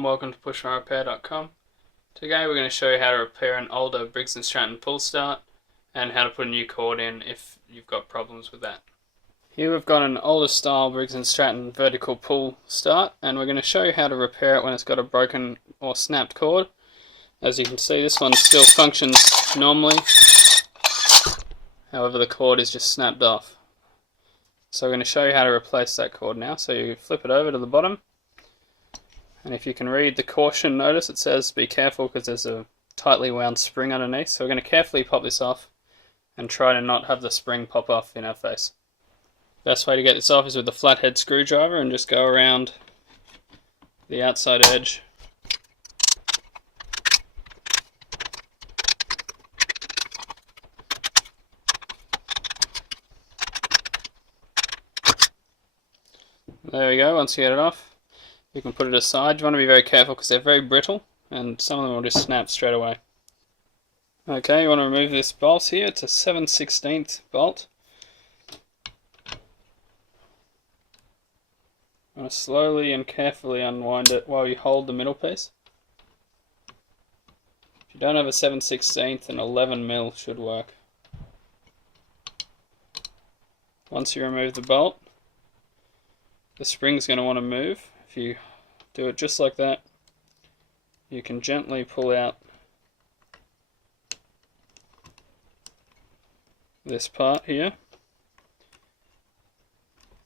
everyone, welcome to PushMowerRepair.com. Today we're going to show you how to repair an older Briggs and Stratton Pullstart and how to put a new cord in if you've got problems with that. Here we've got an older style Briggs and Stratton vertical pull start, and we're going to show you how to repair it when it's got a broken or snapped cord. As you can see, this one still functions normally, however the cord is just snapped off. So we're going to show you how to replace that cord now. So you flip it over to the bottom, and if you can read the caution notice, it says be careful because there's a tightly wound spring underneath. So we're going to carefully pop this off and try to not have the spring pop off in our face. Best way to get this off is with a flathead screwdriver and just go around the outside edge. There we go. Once you get it off, you can put it aside. You want to be very careful because they're very brittle and some of them will just snap straight away. Okay, you want to remove this bolt here. It's a 7/16 bolt. You want to slowly and carefully unwind it while you hold the middle piece. If you don't have a 7/16, an 11mm should work. Once you remove the bolt, the spring's going to want to move. If you do it just like that, you can gently pull out this part here.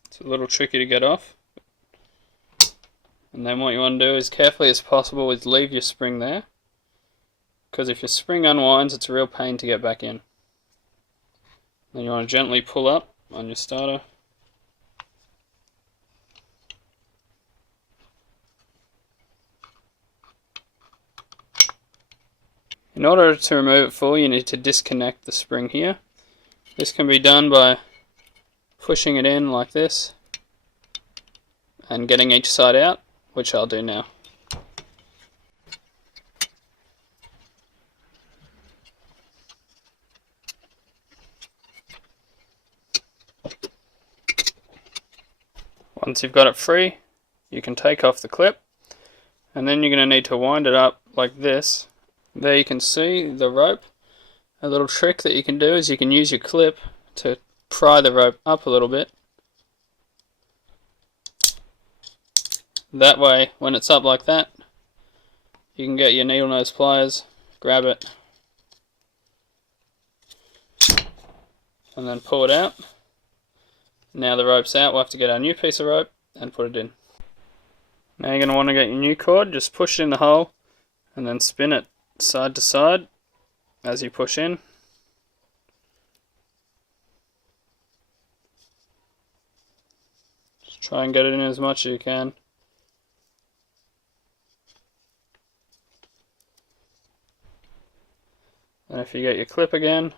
It's a little tricky to get off. And then what you want to do as carefully as possible is leave your spring there, because if your spring unwinds, it's a real pain to get back in. Then you want to gently pull up on your starter. In order to remove it fully, you need to disconnect the spring here. This can be done by pushing it in like this and getting each side out, which I'll do now. Once you've got it free, you can take off the clip, and then you're going to need to wind it up like this. There you can see the rope. A little trick that you can do is you can use your clip to pry the rope up a little bit. That way, when it's up like that, you can get your needle nose pliers, grab it, and then pull it out. Now the rope's out, we'll have to get our new piece of rope and put it in. Now you're going to want to get your new cord, just push it in the hole and then spin it side to side as you push in. Just try and get it in as much as you can. And if you get your clip again,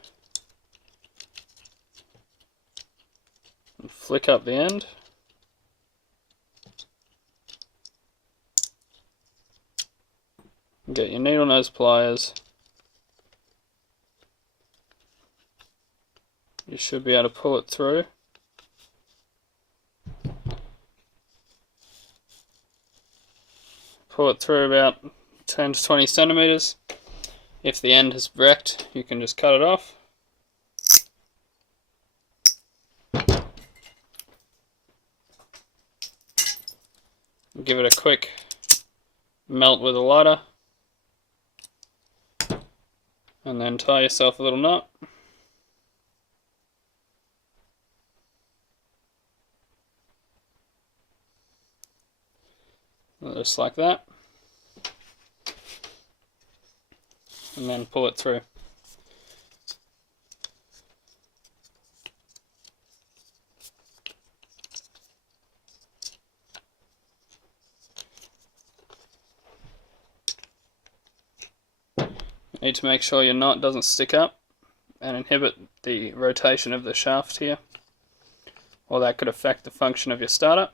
and flick up the end. Get your needle nose pliers. You should be able to pull it through. Pull it through about 10 to 20 centimeters. If the end has wrecked, you can just cut it off. Give it a quick melt with a lighter. And then tie yourself a little knot. Just like that. And then pull it through. You need to make sure your knot doesn't stick up and inhibit the rotation of the shaft here, or that could affect the function of your starter.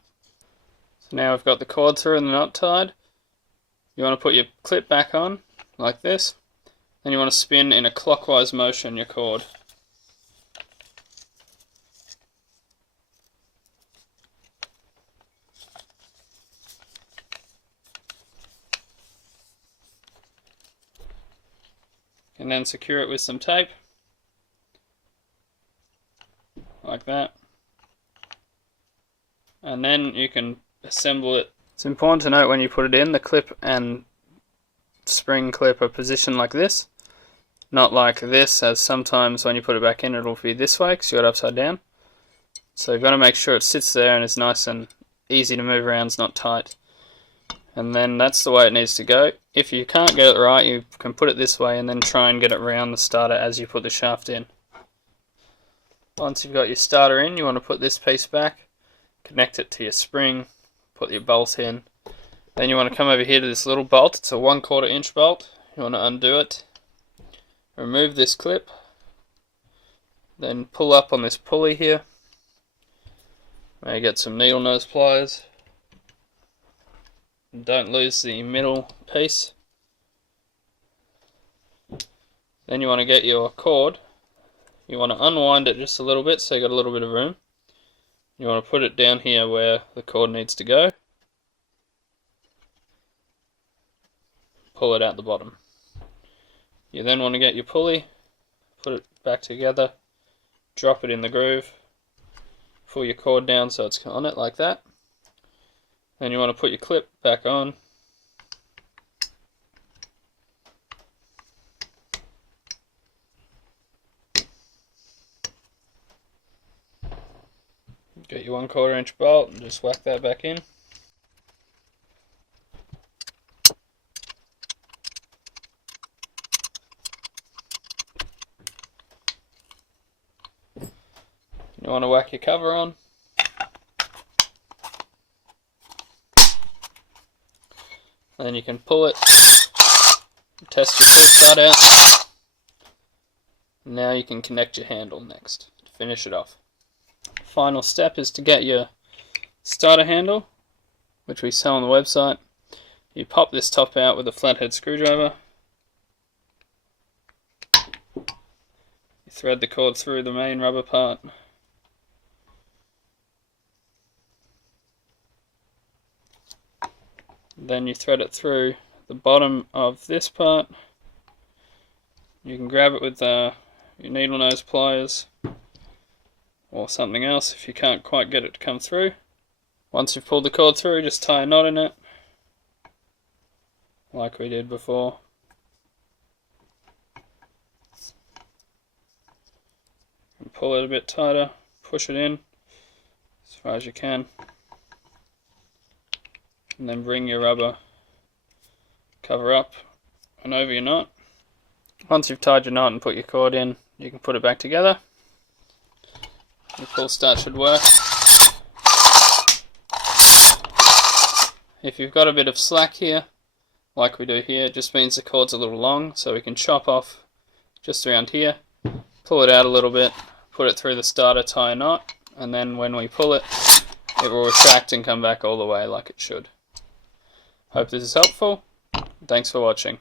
So now we've got the cord through and the knot tied. You want to put your clip back on like this. Then you want to spin in a clockwise motion your cord. can then secure it with some tape, like that, and then you can assemble it. It's important to note when you put it in, the clip and spring clip are positioned like this, not like this, as sometimes when you put it back in it'll be this way because you got it upside down. So you've got to make sure it sits there and is nice and easy to move around, it's not tight. And then that's the way it needs to go. If you can't get it right, you can put it this way and then try and get it around the starter as you put the shaft in. Once you've got your starter in, you want to put this piece back, connect it to your spring, put your bolt in. Then you want to come over here to this little bolt. It's a 1/4 inch bolt. You want to undo it, remove this clip, then pull up on this pulley here. Now you get some needle nose pliers. Don't lose the middle piece. Then you want to get your cord. You want to unwind it just a little bit so you got a little bit of room. You want to put it down here where the cord needs to go. Pull it out the bottom. You then want to get your pulley, put it back together, drop it in the groove, pull your cord down so it's on it like that. Then you want to put your clip back on. Get your 1/4 inch bolt and just whack that back in. You want to whack your cover on. Then you can pull it, test your Pullstart out. Now you can connect your handle next to finish it off. Final step is to get your starter handle, which we sell on the website. You pop this top out with a flathead screwdriver. You thread the cord through the main rubber part. Then you thread it through the bottom of this part. You can grab it with your needle nose pliers or something else if you can't quite get it to come through. Once you've pulled the cord through, just tie a knot in it like we did before. And pull it a bit tighter, push it in as far as you can. And then bring your rubber cover up and over your knot. Once you've tied your knot and put your cord in, you can put it back together. Your Pullstart should work. If you've got a bit of slack here, like we do here, it just means the cord's a little long, so we can chop off just around here, pull it out a little bit, put it through the starter, tie a knot, and then when we pull it, it will retract and come back all the way like it should. Hope this is helpful. Thanks for watching.